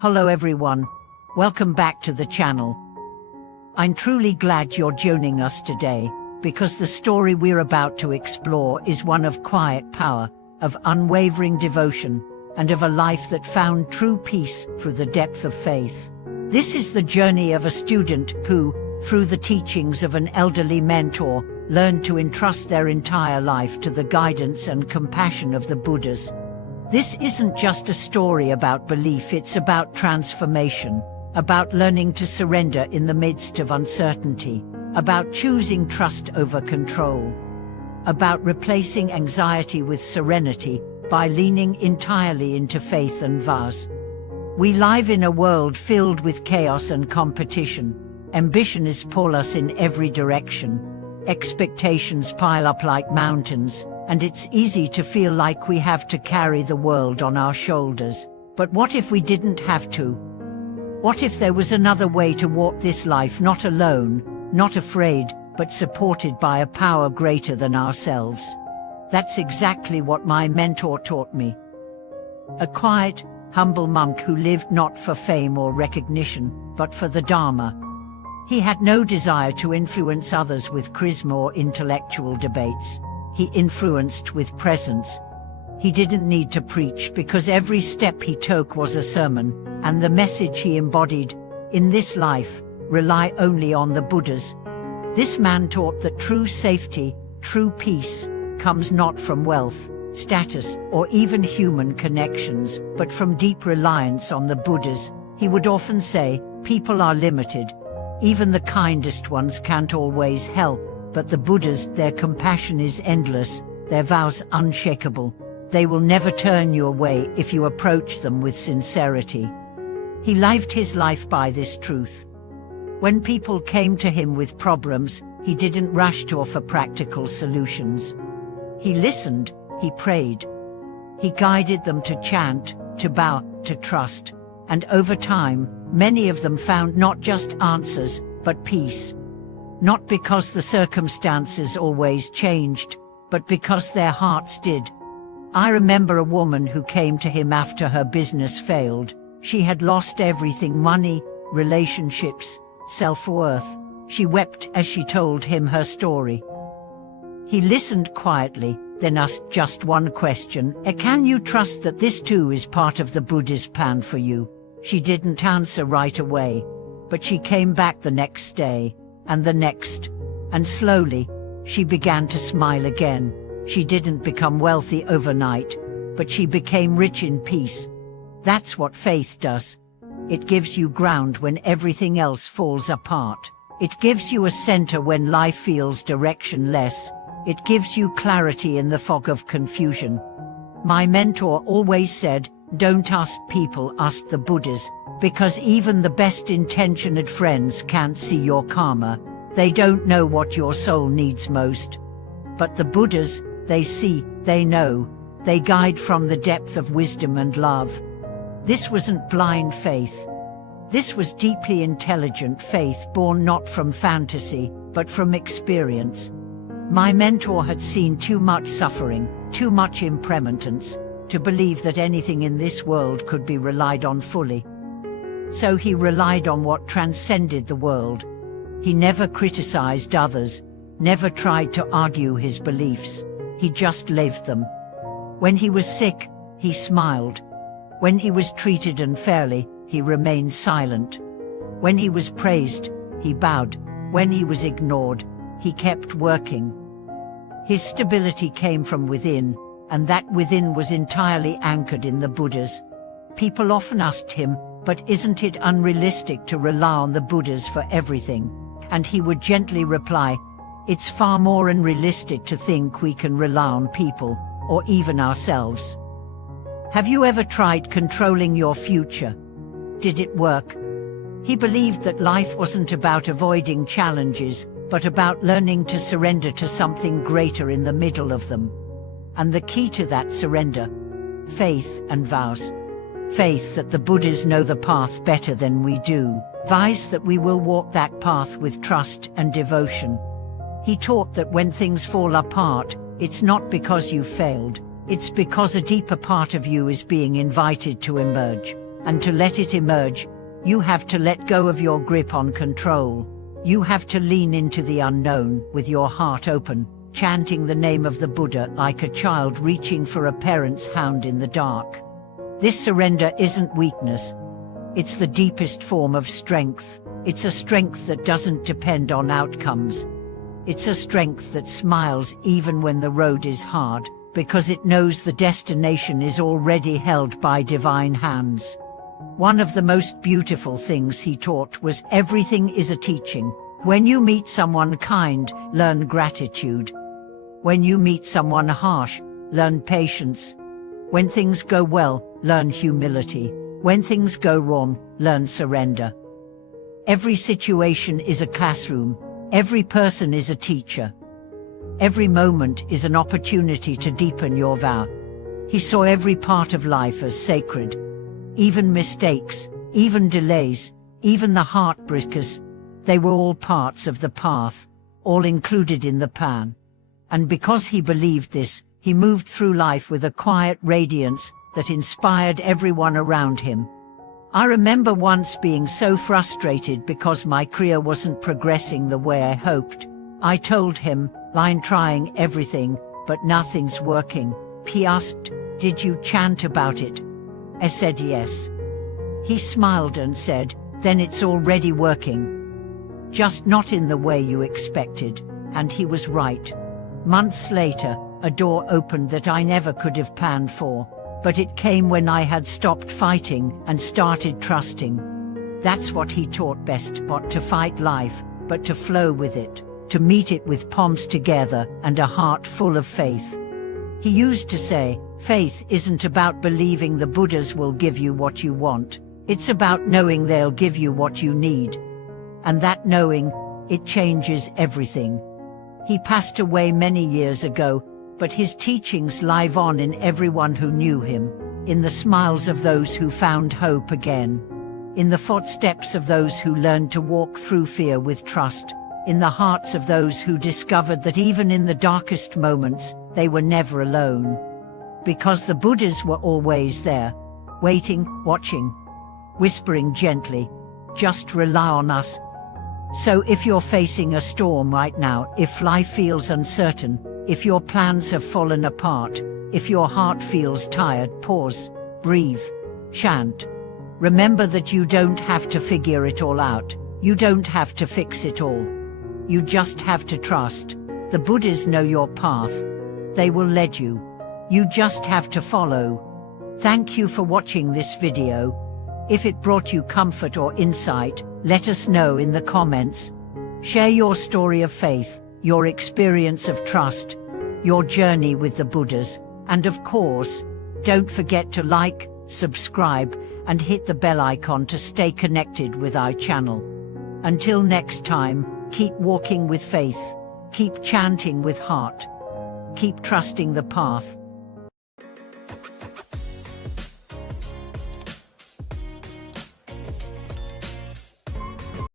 Hello everyone, welcome back to the channel. I'm truly glad you're joining us today, because the story we're about to explore is one of quiet power, of unwavering devotion, and of a life that found true peace through the depth of faith. This is the journey of a student who, through the teachings of an elderly mentor, learned to entrust their entire life to the guidance and compassion of the Buddhas. This isn't just a story about belief, it's about transformation, about learning to surrender in the midst of uncertainty, about choosing trust over control, about replacing anxiety with serenity by leaning entirely into faith and vows. We live in a world filled with chaos and competition. Ambition is pull us in every direction. Expectations pile up like mountains, and it's easy to feel like we have to carry the world on our shoulders. But what if we didn't have to? What if there was another way to walk this life, not alone, not afraid, but supported by a power greater than ourselves? That's exactly what my mentor taught me. A quiet, humble monk who lived not for fame or recognition, but for the Dharma. He had no desire to influence others with charisma or intellectual debates. He influenced with presence. He didn't need to preach because every step he took was a sermon, and the message he embodied, in this life, rely only on the Buddhas. This man taught that true safety, true peace, comes not from wealth, status, or even human connections, but from deep reliance on the Buddhas. He would often say, people are limited. Even the kindest ones can't always help. But the Buddhas, their compassion is endless, their vows unshakable. They will never turn you away if you approach them with sincerity. He lived his life by this truth. When people came to him with problems, he didn't rush to offer practical solutions. He listened, he prayed. He guided them to chant, to bow, to trust. And over time, many of them found not just answers, but peace. Not because the circumstances always changed, but because their hearts did. I remember a woman who came to him after her business failed. She had lost everything: money, relationships, self-worth. She wept as she told him her story. He listened quietly, then asked just one question: can you trust that this too is part of the Buddha's plan for you? She didn't answer right away, but she came back the next day. And the next, and slowly, she began to smile again. She didn't become wealthy overnight, but she became rich in peace. That's what faith does. It gives you ground when everything else falls apart. It gives you a center when life feels directionless. It gives you clarity in the fog of confusion. My mentor always said, don't ask people, ask the Buddhas. Because even the best intentioned friends can't see your karma. They don't know what your soul needs most. But the Buddhas, they see, they know. They guide from the depth of wisdom and love. This wasn't blind faith. This was deeply intelligent faith, born not from fantasy, but from experience. My mentor had seen too much suffering, too much impermanence, to believe that anything in this world could be relied on fully. So he relied on what transcended the world. He never criticized others, never tried to argue his beliefs. He just lived them. When he was sick, he smiled. When he was treated unfairly, he remained silent. When he was praised, he bowed. When he was ignored, he kept working. His stability came from within, and that within was entirely anchored in the Buddhas. People often asked him, but isn't it unrealistic to rely on the Buddhas for everything? And he would gently reply, it's far more unrealistic to think we can rely on people, or even ourselves. Have you ever tried controlling your future? Did it work? He believed that life wasn't about avoiding challenges, but about learning to surrender to something greater in the middle of them. And the key to that surrender? Faith and vows. Faith that the Buddhas know the path better than we do. Vows that we will walk that path with trust and devotion. He taught that when things fall apart, it's not because you failed, it's because a deeper part of you is being invited to emerge. and to let it emerge, you have to let go of your grip on control. You have to lean into the unknown with your heart open, chanting the name of the Buddha like a child reaching for a parent's hand in the dark. This surrender isn't weakness. It's the deepest form of strength. It's a strength that doesn't depend on outcomes. It's a strength that smiles even when the road is hard, because it knows the destination is already held by divine hands. One of the most beautiful things he taught was everything is a teaching. When you meet someone kind, learn gratitude. When you meet someone harsh, learn patience. When things go well, learn humility. When things go wrong, learn surrender. Every situation is a classroom. Every person is a teacher. Every moment is an opportunity to deepen your vow. He saw every part of life as sacred. Even mistakes, even delays, even the heartbreakers, they were all parts of the path, all included in the plan. And because he believed this, he moved through life with a quiet radiance that inspired everyone around him. I remember once being so frustrated because my career wasn't progressing the way I hoped. I told him, "I'm trying everything, but nothing's working." He asked, "Did you chant about it?" I said yes. He smiled and said, "Then it's already working. Just not in the way you expected." And he was right. Months later, a door opened that I never could have planned for. But it came when I had stopped fighting and started trusting. That's what he taught best, not to fight life, but to flow with it, to meet it with palms together and a heart full of faith. He used to say, faith isn't about believing the Buddhas will give you what you want. It's about knowing they'll give you what you need. And that knowing, it changes everything. He passed away many years ago, but his teachings live on in everyone who knew him, in the smiles of those who found hope again, in the footsteps of those who learned to walk through fear with trust, in the hearts of those who discovered that even in the darkest moments, they were never alone. Because the Buddhas were always there, waiting, watching, whispering gently, "Just rely on us." So if you're facing a storm right now, if life feels uncertain, if your plans have fallen apart, if your heart feels tired, pause, breathe, chant. Remember that you don't have to figure it all out. You don't have to fix it all. You just have to trust. The Buddhas know your path. They will lead you. You just have to follow. Thank you for watching this video. If it brought you comfort or insight, let us know in the comments. Share your story of faith, your experience of trust, your journey with the Buddhas, and of course, don't forget to like, subscribe, and hit the bell icon to stay connected with our channel. Until next time, keep walking with faith, keep chanting with heart, keep trusting the path.